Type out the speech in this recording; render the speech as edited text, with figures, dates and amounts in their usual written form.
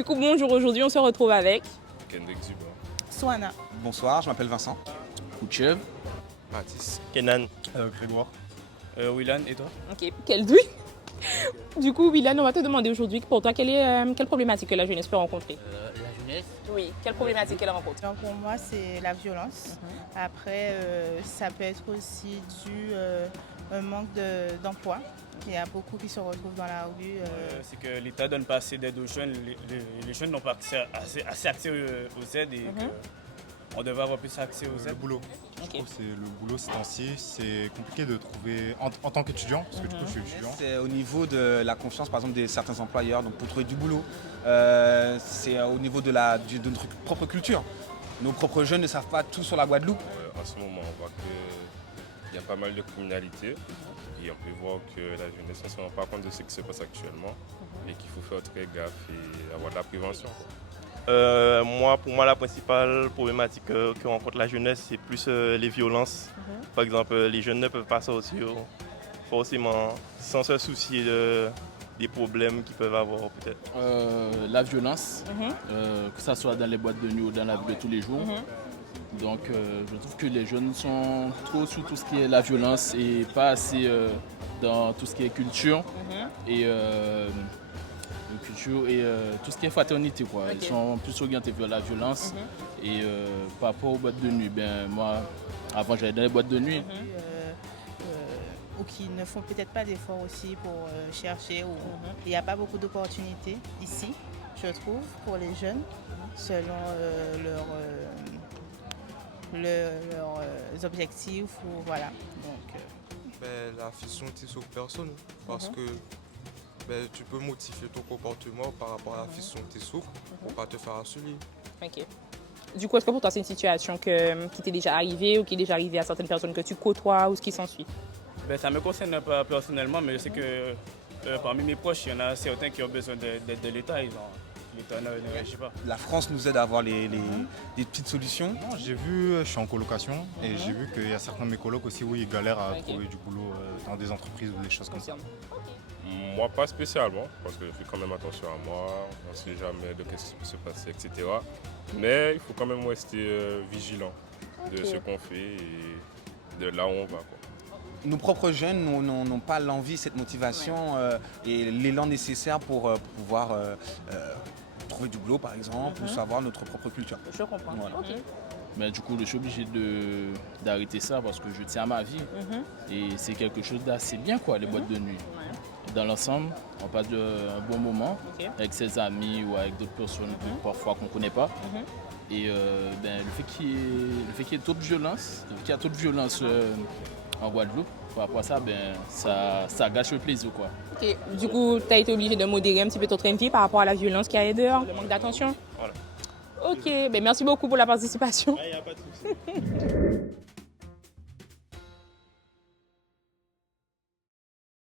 Du coup, bonjour, aujourd'hui on se retrouve avec Kendrick Zuba. Soana. Bonsoir, je m'appelle Vincent. Kouchev. Mathis. Kenan. Grégoire. Willan, et toi? Ok, Keldouy. Du coup, Willan, on va te demander aujourd'hui pour toi quelle problématique que la jeunesse peut rencontrer. La jeunesse. Oui, quelle problématique qu'elle rencontre. Donc pour moi, c'est la violence. Après, ça peut être aussi dû un manque d'emploi. Il y a beaucoup qui se retrouvent dans la rue. C'est que l'État ne donne pas assez d'aide aux jeunes. Les jeunes n'ont pas assez accès aux aides et on devrait avoir plus accès aux Le aides. boulot. Je trouve que c'est le boulot ces temps-ci, c'est compliqué de trouver en tant qu'étudiant, parce que du coup je suis étudiant. C'est au niveau de la confiance, par exemple, de certains employeurs, donc pour trouver du boulot. C'est au niveau de notre propre culture. Nos propres jeunes ne savent pas tout sur la Guadeloupe. En ce moment, on voit qu'il y a pas mal de criminalité et on peut voir que la jeunesse ne se rend pas compte de ce qui se passe actuellement et qu'il faut faire très gaffe et avoir de la prévention. Pour moi, la principale problématique que rencontre la jeunesse, c'est plus les violences. Par exemple, les jeunes ne peuvent pas sortir forcément sans se soucier des problèmes qu'ils peuvent avoir peut-être. La violence, que ce soit dans les boîtes de nuit ou dans la vie de tous les jours. Donc je trouve que les jeunes sont trop sur tout ce qui est la violence et pas assez dans tout ce qui est culture et tout ce qui est fraternité, quoi. Ils sont plus orientés vers la violence et par rapport aux boîtes de nuit, moi avant j'allais dans les boîtes de nuit. Ou qui ne font peut-être pas d'efforts aussi pour chercher. Il n'y a pas beaucoup d'opportunités ici, je trouve, pour les jeunes, selon leurs objectifs. Ou, voilà. Donc, l'affection ne sauve personne parce que tu peux modifier ton comportement par rapport à l'affection que tu souffres pour ne pas te faire harceler. Ok. Du coup, est-ce que pour toi c'est une situation qui t'est déjà arrivée ou qui est déjà arrivée à certaines personnes que tu côtoies ou ce qui s'ensuit? Ça ne me concerne pas personnellement, mais je sais que parmi mes proches, il y en a certains qui ont besoin d'aide de l'État. L'État ne réagit pas. La France nous aide à avoir des petites solutions. Non, j'ai vu, je suis en colocation et j'ai vu qu'il y a certains de mes colocs aussi où ils galèrent à trouver du boulot dans des entreprises ou des choses comme ça. Moi, pas spécialement, parce que je fais quand même attention à moi, on ne sait jamais de ce qui peut se passer, etc. Mais il faut quand même rester vigilant de ce qu'on fait et de là où on va, quoi. Nos propres jeunes n'ont pas l'envie, cette motivation et l'élan nécessaire pour pouvoir trouver du boulot, par exemple, ou savoir notre propre culture. Je comprends. Voilà. Ok. Mais du coup, je suis obligé d'arrêter ça parce que je tiens à ma vie et c'est quelque chose d'assez bien, quoi, les boîtes de nuit. Dans l'ensemble, on passe un bon moment avec ses amis ou avec d'autres personnes parfois qu'on ne connaît pas. Et le fait qu'il y ait trop de violence, en Guadeloupe, par rapport à ça, ça gâche le plaisir, quoi. Ok. Du coup, tu as été obligé de modérer un petit peu ton train de vie par rapport à la violence qu'il y a dehors, le manque d'attention. Voilà. Ok, merci beaucoup pour la participation. Il n'y a pas de souci.